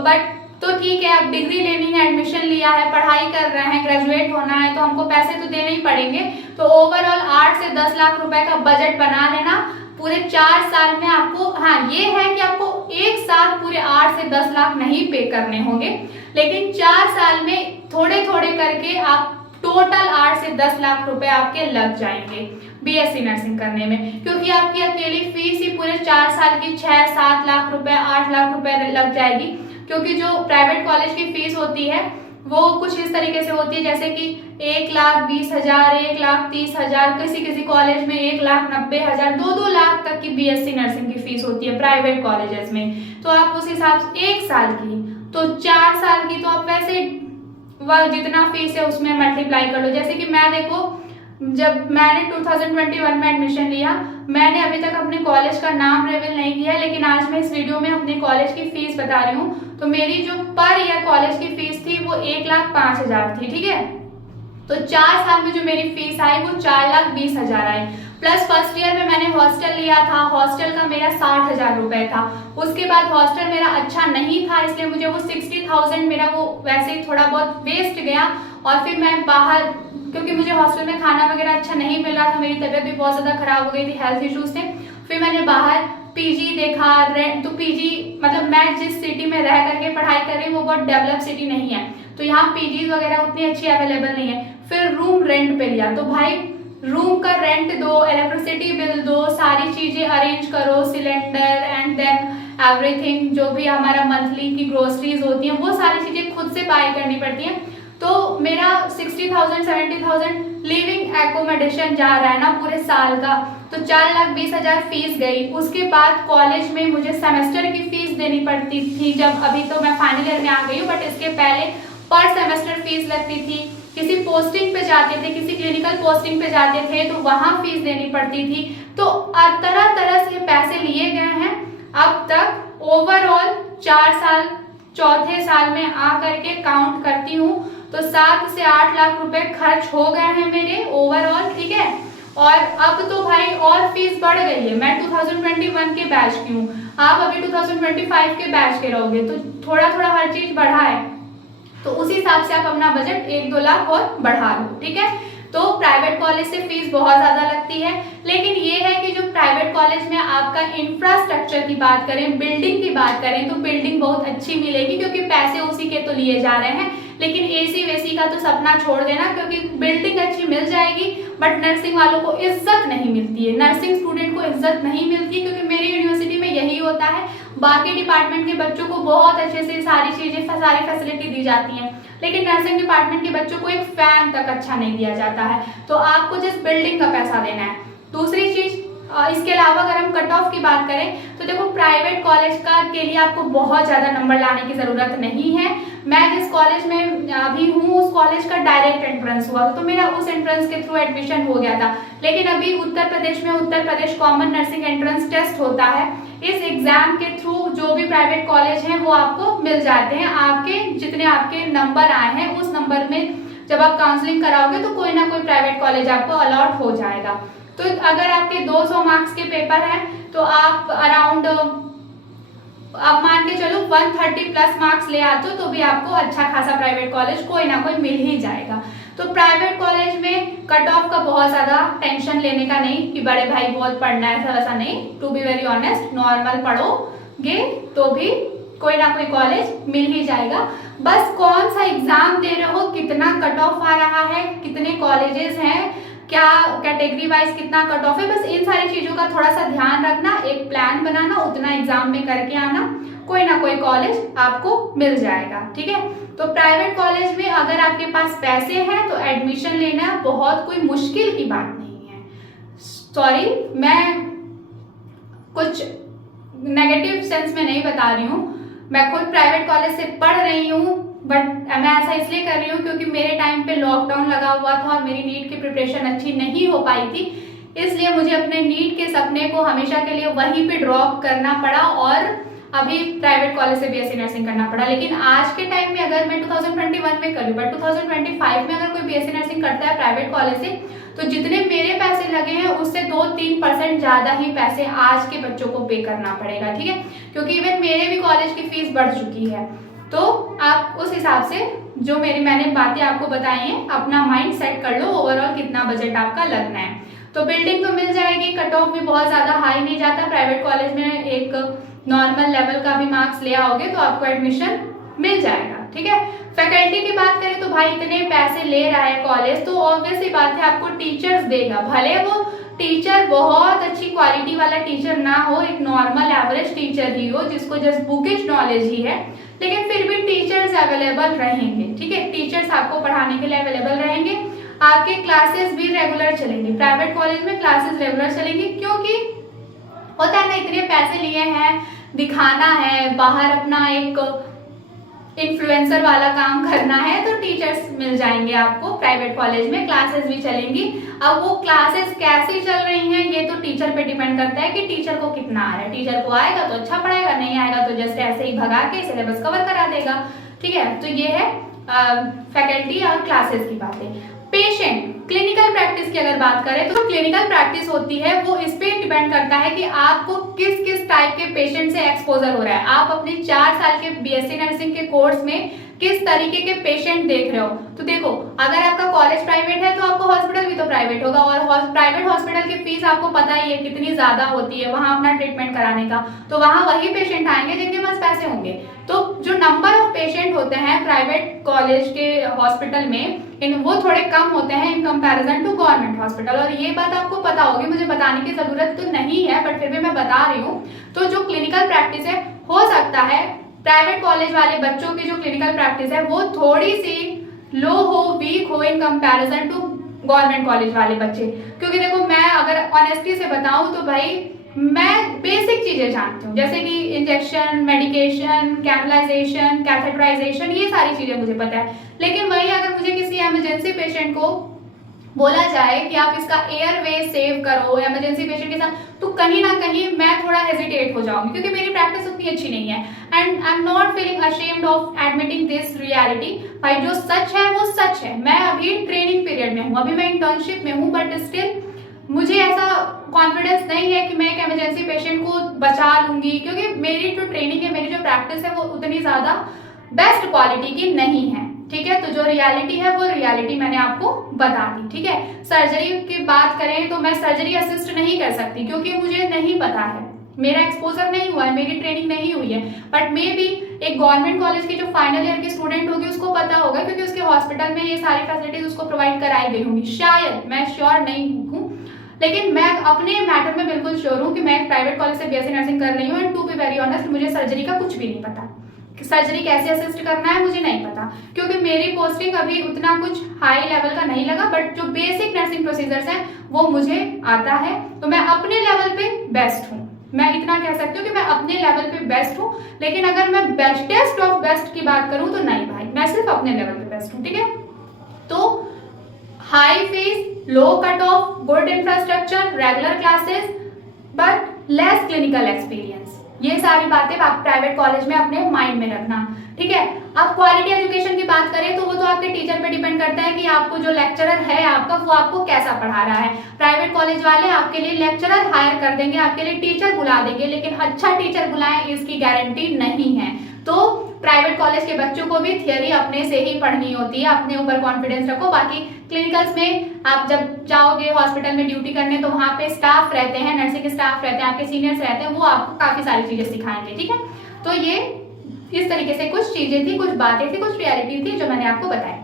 But तो ठीक है, अब डिग्री लेनी है, एडमिशन लिया है, पढ़ाई कर रहे हैं, ग्रेजुएट होना है, तो हमको पैसे तो देने ही पड़ेंगे। तो ओवरऑल 8 से 10 लाख रुपए का बजट बना लेना पूरे 4 साल में आपको। हाँ, ये है कि आपको एक साथ पूरे 8 से 10 लाख नहीं पे करने होंगे, लेकिन 4 साल में थोड़े थोड़े करके आप टोटल 8 से 10 लाख रुपए आपके लग जाएंगे बीएससी नर्सिंग करने में। क्योंकि आपकी अकेली फीस ही पूरे 4 साल की 6-7 लाख रुपए, 8 लाख रुपए लग जाएगी। क्योंकि जो प्राइवेट कॉलेज की फीस होती है वो कुछ इस तरीके से होती है, जैसे कि 1,20,000, 1,30,000, किसी कॉलेज में 1,90,000, 2-2 लाख तक की बीएससी नर्सिंग की फीस होती है प्राइवेट कॉलेजेस में। तो आप उस हिसाब से 1 साल की, तो 4 साल की तो आप वैसे जितना फीस है उसमें मल्टीप्लाई कर लो। जैसे कि मैं देखो, जब मैंने 2021 में एडमिशन लिया, मैंने अभी तक अपने कॉलेज का नाम रिवील नहीं किया, लेकिन आज मैं इस वीडियो में अपने कॉलेज की फीस बता रही हूँ। तो मेरी जो पर ईयर कॉलेज की फीस थी वो 1,05,000 थी, ठीक है। तो 4 साल में जो मेरी फीस आई वो 4,20,000 आई। प्लस फर्स्ट ईयर में मैंने हॉस्टल लिया था, हॉस्टल का मेरा 60,000 रुपए था। उसके बाद हॉस्टल मेरा अच्छा नहीं था, इसलिए मुझे वो 60,000 मेरा वो वैसे ही थोड़ा बहुत वेस्ट गया। और फिर मैं बाहर, क्योंकि मुझे हॉस्टल में खाना वगैरह अच्छा नहीं मिल रहा था, मेरी तबीयत भी बहुत ज़्यादा खराब हो गई थी हेल्थ इश्यूज से, फिर मैंने बाहर पीजी देखा। तो पीजी मतलब मैं जिस सिटी में रह करके पढ़ाई कर रही हूँ वो बहुत डेवलप सिटी नहीं है, तो यहाँ पीजी वगैरह उतनी अच्छी अवेलेबल नहीं है। फिर रूम रेंट पे लिया, तो भाई रूम का रेंट दो, इलेक्ट्रिसिटी बिल दो, सारी चीजें अरेंज करो, सिलेंडर एंड देन एवरीथिंग, जो भी हमारा मंथली की ग्रोसरीज होती हैं वो सारी चीजें खुद से बाय करनी पड़ती हैं। तो मेरा 60,000 70,000 लिविंग एकोमोडेशन जा रहा है ना पूरे साल का। तो 4,20,000 फीस गई। उसके बाद कॉलेज में मुझे सेमेस्टर की फीस देनी पड़ती थी, जब अभी तो मैं फाइनल ईयर में आ गई हूँ, बट इसके पहले पर सेमेस्टर फीस लगती थी। किसी पोस्टिंग पे जाते थे, किसी क्लिनिकल पोस्टिंग पे जाते थे तो वहां फीस देनी पड़ती थी। तो तरह तरह से पैसे लिए गए हैं। अब तक ओवरऑल 4 साल, चौथे साल में आ करके काउंट करती हूँ तो 7 से 8 लाख रुपए खर्च हो गए हैं मेरे ओवरऑल, ठीक है। और अब तो भाई और फीस बढ़ गई है। मैं 2021 के बैच की हूँ, आप अभी 2025 के बैच के रहोगे, तो थोड़ा थोड़ा हर चीज बढ़ा है। तो उसी हिसाब से आप अपना बजट 1-2 लाख और बढ़ा लो, ठीक है। तो प्राइवेट कॉलेज से फीस बहुत ज्यादा लगती है, लेकिन ये है कि जो प्राइवेट कॉलेज में आपका इंफ्रास्ट्रक्चर की बात करें, बिल्डिंग की बात करें, तो बिल्डिंग बहुत अच्छी मिलेगी, क्योंकि पैसे उसी के तो लिए जा रहे हैं। लेकिन एसी वेसी का तो सपना छोड़ देना, क्योंकि बिल्डिंग अच्छी मिल जाएगी बट नर्सिंग वालों को इज्जत नहीं मिलती है, नर्सिंग स्टूडेंट को इज्जत नहीं मिलती, क्योंकि मेरी यूनिवर्सिटी में यही होता है। बाकी डिपार्टमेंट के बच्चों को बहुत अच्छे से सारी चीजें, सारी फैसिलिटी दी जाती हैं, लेकिन नर्सिंग डिपार्टमेंट के बच्चों को एक फैन तक अच्छा नहीं दिया जाता है। तो आपको जिस बिल्डिंग का पैसा देना है। दूसरी चीज, इसके अलावा अगर हम कट ऑफ की बात करें तो देखो प्राइवेट कॉलेज का के लिए आपको बहुत ज़्यादा नंबर लाने की ज़रूरत नहीं है। मैं जिस कॉलेज में अभी हूँ उस कॉलेज का डायरेक्ट एंट्रेंस हुआ तो मेरा उस एंट्रेंस के थ्रू एडमिशन हो गया था। लेकिन अभी उत्तर प्रदेश में Uttar Pradesh common nursing entrance test होता है। इस एग्जाम के थ्रू जो भी प्राइवेट कॉलेज हैं वो आपको मिल जाते हैं। आपके जितने आपके नंबर आए हैं उस नंबर में जब आप काउंसलिंग कराओगे तो कोई ना कोई प्राइवेट कॉलेज आपको अलॉट हो जाएगा। तो अगर आपके 200 मार्क्स के पेपर हैं तो आप अराउंड आप मान के चलो 130 प्लस मार्क्स ले आते हो तो भी आपको अच्छा खासा प्राइवेट कॉलेज कोई ना कोई मिल ही जाएगा। तो प्राइवेट कॉलेज में कट ऑफ का बहुत ज़्यादा टेंशन लेने का नहीं कि बड़े भाई बहुत पढ़ना है, ऐसा वैसा नहीं। To be very honest, normal पढ़ोगे तो भी कोई ना कोई कॉलेज मिल ही जाएगा। बस कौन सा एग्जाम दे रहे हो, कितना कट ऑफ आ रहा है, कितने कॉलेजेस हैं, क्या कैटेगरी वाइज कितना कट ऑफ है, बस इन सारी चीजों का थोड़ा सा ध्यान रखना, एक प्लान बनाना, उतना एग्जाम में करके आना, कोई ना कोई कॉलेज आपको मिल जाएगा। ठीक है, तो प्राइवेट कॉलेज में अगर आपके पास पैसे हैं तो एडमिशन लेना बहुत कोई मुश्किल की बात नहीं है। सॉरी, मैं कुछ नेगेटिव सेंस में नहीं बता रही हूँ, मैं खुद प्राइवेट कॉलेज से पढ़ रही हूँ, बट मैं ऐसा इसलिए कर रही हूँ क्योंकि मेरे टाइम पे लॉकडाउन लगा हुआ था और मेरी नीट की प्रिपरेशन अच्छी नहीं हो पाई थी, इसलिए मुझे अपने नीट के सपने को हमेशा के लिए वहीं पे ड्रॉप करना पड़ा और अभी प्राइवेट कॉलेज से बीएससी नर्सिंग करना पड़ा। लेकिन आज के टाइम में अगर मैं 2021 में करूँ बट 2025 में अगर कोई बीएससी नर्सिंग करता है प्राइवेट कॉलेज से तो जितने मेरे पैसे लगे हैं उससे 2-3% ज्यादा ही पैसे आज के बच्चों को पे करना पड़ेगा। ठीक है, क्योंकि इवन मेरे भी कॉलेज की फीस बढ़ चुकी है। तो आप उस हिसाब से जो मैंने बातें आपको बताई हैं अपना माइंड सेट कर लो, ओवरऑल कितना बजट आपका लगना है। तो बिल्डिंग तो मिल जाएगी, कट ऑफ भी बहुत ज्यादा हाई नहीं जाता, प्राइवेट कॉलेज में एक नॉर्मल लेवल का भी मार्क्स ले आओगे तो आपको एडमिशन मिल जाएगा। ठीक है, फैकल्टी की बात करें तो भाई इतने पैसे ले रहा है कॉलेज तो ऑब्वियस ही बात है आपको टीचर्स देगा, भले वो टीचर बहुत अच्छी क्वालिटी वाला टीचर ना हो, एक नॉर्मल एवरेज टीचर ही हो जिसको जस्ट बुकिश नॉलेज ही है, लेकिन फिर भी टीचर्स अवेलेबल रहेंगे। ठीक है, टीचर्स आपको पढ़ाने के लिए अवेलेबल रहेंगे, आपके क्लासेस भी रेगुलर चलेंगे। प्राइवेट कॉलेज में क्लासेस रेगुलर चलेंगी क्योंकि होता है ना इतने पैसे लिए हैं, दिखाना है, बाहर अपना एक इन्फ्लुएंसर वाला काम करना है तो टीचर्स मिल जाएंगे आपको प्राइवेट कॉलेज में, क्लासेस भी चलेंगी। अब वो क्लासेस कैसी चल रही हैं ये तो टीचर पे डिपेंड करता है कि टीचर को कितना आ रहा है। टीचर को आएगा तो अच्छा पढ़ाएगा, नहीं आएगा तो जैसे ऐसे ही भगा के सिलेबस कवर करा देगा। ठीक है, तो ये है फैकल्टी और क्लासेस की बातें। पेशेंट क्लिनिकल प्रैक्टिस की अगर बात करें तो क्लिनिकल प्रैक्टिस होती है वो इस पे डिपेंड करता है कि आपको किस किस टाइप के पेशेंट से एक्सपोजर हो रहा है। आप अपने 4 साल के बीएससी नर्सिंग के कोर्स में किस तरीके के पेशेंट देख रहे हो। तो देखो, अगर आपका कॉलेज प्राइवेट है तो आपको हॉस्पिटल भी तो प्राइवेट होगा और प्राइवेट हॉस्पिटल की फीस आपको पता ही है कितनी ज्यादा होती है वहां अपना ट्रीटमेंट कराने का, तो वहां वही पेशेंट आएंगे जिनके पास पैसे होंगे। तो जो नंबर ऑफ पेशेंट होते हैं प्राइवेट कॉलेज के हॉस्पिटल में वो थोड़े कम होते हैं in comparison to government hospital, और ये बात आपको पता होगी, मुझे बताने की जरूरत तो नहीं है बट फिर भी मैं बता रही हूँ। तो जो क्लिनिकल प्रैक्टिस है हो सकता है प्राइवेट कॉलेज वाले बच्चों की जो क्लिनिकल प्रैक्टिस है वो थोड़ी सी लो हो, वीक हो in comparison to government college वाले बच्चे। क्योंकि देखो, मैं अगर ऑनेस्टी से बताऊं तो भाई मैं बेसिक चीजें जानती हूँ, जैसे कि इंजेक्शन, मेडिकेशन, कैनुलाइजेशन, कैथेटराइजेशन, ये सारी चीजें मुझे पता है। लेकिन वही अगर मुझे किसी इमरजेंसी पेशेंट को बोला जाए कि आप इसका एयरवे सेव करो इमरजेंसी पेशेंट के साथ, तो कहीं ना कहीं मैं थोड़ा हेजिटेट हो जाऊंगी क्योंकि मेरी प्रैक्टिस उतनी अच्छी नहीं है and I am not feeling ashamed of admitting this reality. भाई जो सच है वो सच है। मैं अभी ट्रेनिंग पीरियड में हूँ, अभी मैं इंटर्नशिप में हूँ, बट स्टिल मुझे ऐसा कॉन्फिडेंस नहीं है कि मैं एक इमरजेंसी पेशेंट को बचा लूंगी, क्योंकि मेरी जो ट्रेनिंग है, मेरी जो प्रैक्टिस है वो उतनी ज्यादा बेस्ट क्वालिटी की नहीं है। ठीक है, तो जो रियलिटी है वो रियलिटी मैंने आपको बता दी। ठीक है, सर्जरी की बात करें तो मैं सर्जरी असिस्ट नहीं कर सकती क्योंकि मुझे नहीं पता है, मेरा एक्सपोजर नहीं हुआ है, मेरी ट्रेनिंग नहीं हुई है। बट मे बी एक गवर्नमेंट कॉलेज की जो फाइनल ईयर की स्टूडेंट होगी उसको पता होगा क्योंकि उसके हॉस्पिटल में ये सारी फैसिलिटीज उसको प्रोवाइड कराई गई होंगी, शायद, मैं श्योर नहीं हूँ। लेकिन मैं अपने मैटर में बिल्कुल श्योर हूँ कि मैं प्राइवेट कॉलेज से बीएससी नर्सिंग कर रही हूँ and to be very honest मुझे सर्जरी का कुछ भी नहीं पता। सर्जरी कैसे असिस्ट करना है मुझे नहीं पता, क्योंकि मेरी पोस्टिंग अभी उतना कुछ हाई लेवल का नहीं लगा, बट जो बेसिक नर्सिंग प्रोसीजर्स हैं वो मुझे आता है। तो मैं अपने लेवल पे बेस्ट हूँ, मैं इतना कह सकती हूँ कि मैं अपने लेवल पे बेस्ट हूँ। लेकिन अगर मैं बेस्टेस्ट ऑफ बेस्ट की बात करूँ तो नहीं भाई, मैं सिर्फ अपने लेवल पे बेस्ट हूँ, ठीक है। तो high fees, low cut off, good infrastructure, regular classes but less clinical experience, ये सारी बातें आप प्राइवेट कॉलेज में अपने माइंड में रखना, ठीक है। अब क्वालिटी एजुकेशन की बात करें तो वो तो आपके टीचर पे डिपेंड करता है कि आपको जो लेक्चरर है आपका वो आपको कैसा पढ़ा रहा है। प्राइवेट कॉलेज वाले आपके लिए लेक्चरर हायर कर देंगे, आपके लिए टीचर बुला देंगे, लेकिन अच्छा टीचर बुलाएं इसकी गारंटी नहीं है। तो प्राइवेट कॉलेज के बच्चों को भी थियरी अपने से ही पढ़नी होती है, अपने ऊपर कॉन्फिडेंस रखो। बाकी क्लिनिकल्स में आप जब जाओगे हॉस्पिटल में ड्यूटी करने तो वहाँ पे स्टाफ रहते हैं, नर्सिंग स्टाफ रहते हैं, आपके सीनियर्स रहते हैं, वो आपको काफी सारी चीजें सिखाएंगे, ठीक है। तो ये इस तरीके से कुछ चीजें थी, कुछ बातें थी, कुछ रियलिटी थी जो मैंने आपको बताई।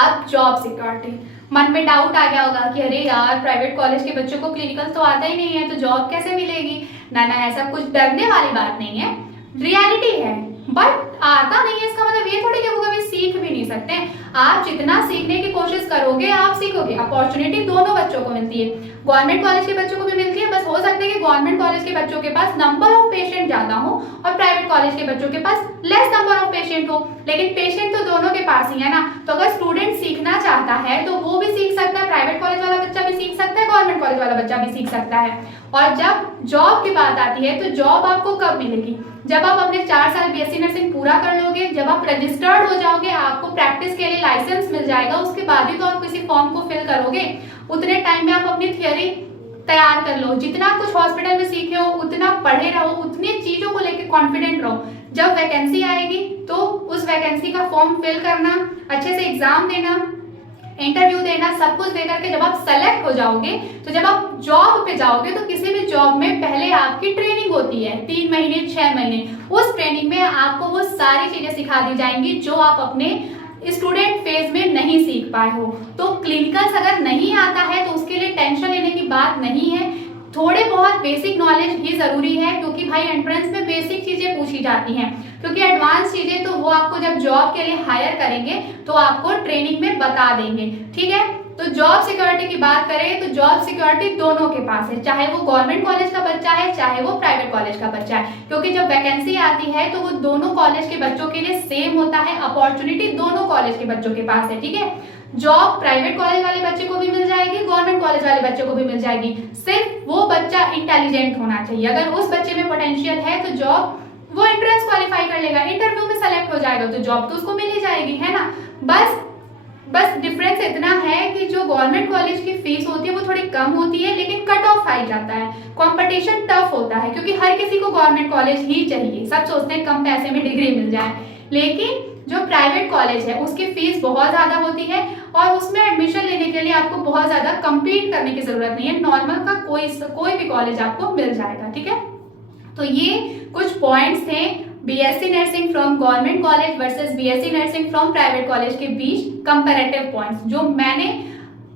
अब जॉब सिक्योरिटी, मन में डाउट आ गया होगा कि अरे यार प्राइवेट कॉलेज के बच्चों को क्लिनिकल तो आता ही नहीं है तो जॉब कैसे मिलेगी। ना ना, ऐसा कुछ डरने वाली बात नहीं है, रियलिटी है। बट आता नहीं है इसका मतलब ये थोड़ी कि वो कभी सीख भी नहीं सकते। आप जितना सीखने की कोशिश करोगे आप सीखोगे। अपॉर्चुनिटी दोनों बच्चों को मिलती है, गवर्नमेंट कॉलेज के बच्चों को भी मिलती है, बस हो सकता है कि गवर्नमेंट कॉलेज के बच्चों के पास नंबर ऑफ पेशेंट ज्यादा हो और प्राइवेट कॉलेज के बच्चों के पास लेस नंबर ऑफ पेशेंट हो, लेकिन पेशेंट तो दोनों के पास ही है ना। तो अगर स्टूडेंट सीखना चाहता है तो वो भी सीख सकता है, प्राइवेट कॉलेज वाला बच्चा भी सीख सकता है, गवर्नमेंट कॉलेज वाला बच्चा भी सीख सकता है। और जब जॉब की बात आती है तो जॉब आपको कब मिलेगी, जब आप अपने 4 साल बीएससी नर्सिंग पूरा कर लोगे, जब आप रजिस्टर्ड हो जाओगे, आपको प्रैक्टिस के लिए लाइसेंस मिल जाएगा, उसके बाद ही तो आप किसी फॉर्म को फिल करोगे। उतने टाइम में आप अपनी थियरी तैयार कर लो, जितना कुछ हॉस्पिटल में सीखे हो उतना पढ़े रहो, उतनी चीजों को लेकर कॉन्फिडेंट रहो। जब वैकेंसी आएगी तो उस वैकेंसी का फॉर्म फिल करना, अच्छे से एग्जाम देना, इंटरव्यू देना, सब कुछ दे करके जब आप सेलेक्ट हो जाओगे तो जब आप जॉब पे जाओगे तो किसी भी जॉब में पहले आपकी ट्रेनिंग होती है 3 महीने 6 महीने। उस ट्रेनिंग में आपको वो सारी चीजें सिखा दी जाएंगी जो आप अपने स्टूडेंट फेज में नहीं सीख पाए हो। तो क्लिनिकल्स अगर नहीं आता है तो उसके लिए टेंशन लेने की बात नहीं है, थोड़े बहुत बेसिक नॉलेज ही जरूरी है, क्योंकि भाई एंट्रेंस में बेसिक चीजें पूछी जाती हैं, क्योंकि एडवांस चीजें तो वो आपको जब जॉब के लिए हायर करेंगे तो आपको ट्रेनिंग में बता देंगे, ठीक है। तो जॉब सिक्योरिटी की बात करें तो जॉब सिक्योरिटी दोनों के पास है, चाहे वो गवर्नमेंट कॉलेज का बच्चा है चाहे वो प्राइवेट कॉलेज का बच्चा है, क्योंकि जब वैकेंसी आती है तो वो दोनों कॉलेज के बच्चों के लिए सेम होता है, अपॉर्चुनिटी दोनों कॉलेज के बच्चों के पास है, ठीक है। जॉब प्राइवेट कॉलेज वाले बच्चे को भी मिल जाएगी, गवर्नमेंट कॉलेज वाले बच्चे को भी मिल जाएगी, सिर्फ वो बच्चा इंटेलिजेंट होना चाहिए। अगर उस बच्चे में पोटेंशियल है तो जॉब वो एंट्रेंस क्वालिफाई कर लेगा, इंटरव्यू में सेलेक्ट हो जाएगा तो जॉब तो उसको मिल ही जाएगी, है ना। बस डिफरेंस इतना है कि जो गवर्नमेंट कॉलेज की फीस होती है वो थोड़ी कम होती है, लेकिन कट ऑफ हाई जाता है, कंपटीशन टफ होता है, क्योंकि हर किसी को गवर्नमेंट कॉलेज ही चाहिए, सब सोचते हैं कम पैसे में डिग्री मिल जाए। लेकिन जो प्राइवेट कॉलेज है उसकी फीस बहुत ज्यादा होती है और उसमें एडमिशन लेने के लिए आपको बहुत ज्यादा कम्पीट करने की जरूरत नहीं है, नॉर्मल का कोई भी कॉलेज आपको मिल जाएगा, ठीक है। तो ये कुछ पॉइंट्स थे BSc nursing from government college versus BSc nursing from private college के बीच कंपैरेटिव पॉइंट्स, जो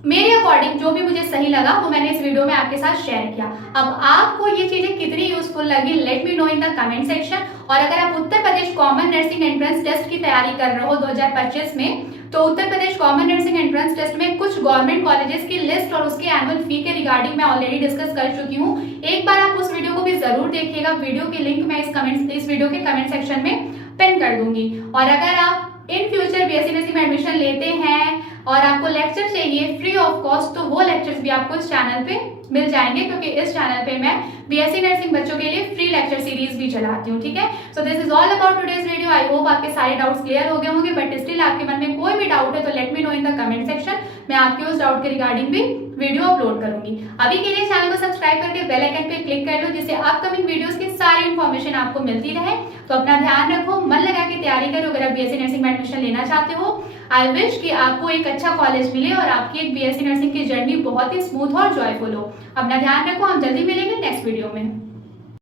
मेरे अकॉर्डिंग जो भी मुझे सही लगा वो मैंने इस वीडियो में आपके साथ शेयर किया। अब आपको ये चीजें कितनी यूजफुल लगी let me know in the comment section. और अगर आप Uttar Pradesh common nursing entrance test की तैयारी कर रहे हो 2025 में, तो Uttar Pradesh common nursing entrance test में कुछ गवर्नमेंट कॉलेजेस की लिस्ट और उसके एनुअल फी के रिगार्डिंग मैं ऑलरेडी डिस्कस कर चुकी हूँ। एक बार आप उस वीडियो को भी जरूर देखिएगा, वीडियो की लिंक मैं इस वीडियो के कमेंट सेक्शन में पिन कर दूंगी। और अगर आप इन फ्यूचर बीएससी नर्सिंग में एडमिशन लेते हैं और आपको लेक्चर चाहिए फ्री ऑफ कॉस्ट, तो वो लेक्चर्स भी आपको इस चैनल पे मिल जाएंगे, क्योंकि इस चैनल पे मैं बीएससी नर्सिंग बच्चों के लिए फ्री लेक्चर सीरीज भी चलाती हूँ, ठीक है। So this is all about today's video. I hope आपके सारे डाउट्स क्लियर हो गए होंगे, बट स्टिल आपके मन में कोई भी डाउट है तो let me know in the comment section, मैं आपके उस डाउट के रिगार्डिंग भी वीडियो अपलोड करूंगी। अभी के लिए चैनल को सब्सक्राइब करके बेल आइकन पे क्लिक कर लो, जिससे अपकमिंग वीडियोस की सारी इन्फॉर्मेशन आपको मिलती रहे। तो अपना ध्यान रखो, मन लगा के तैयारी करो। अगर आप बीएससी नर्सिंग में एडमिशन लेना चाहते हो, आई विश कि आपको एक अच्छा कॉलेज मिले और आपकी एक बीएससी नर्सिंग की जर्नी बहुत ही स्मूथ और जॉयफुल हो। अपना ध्यान रखो, हम जल्दी मिलेंगे नेक्स्ट वीडियो में।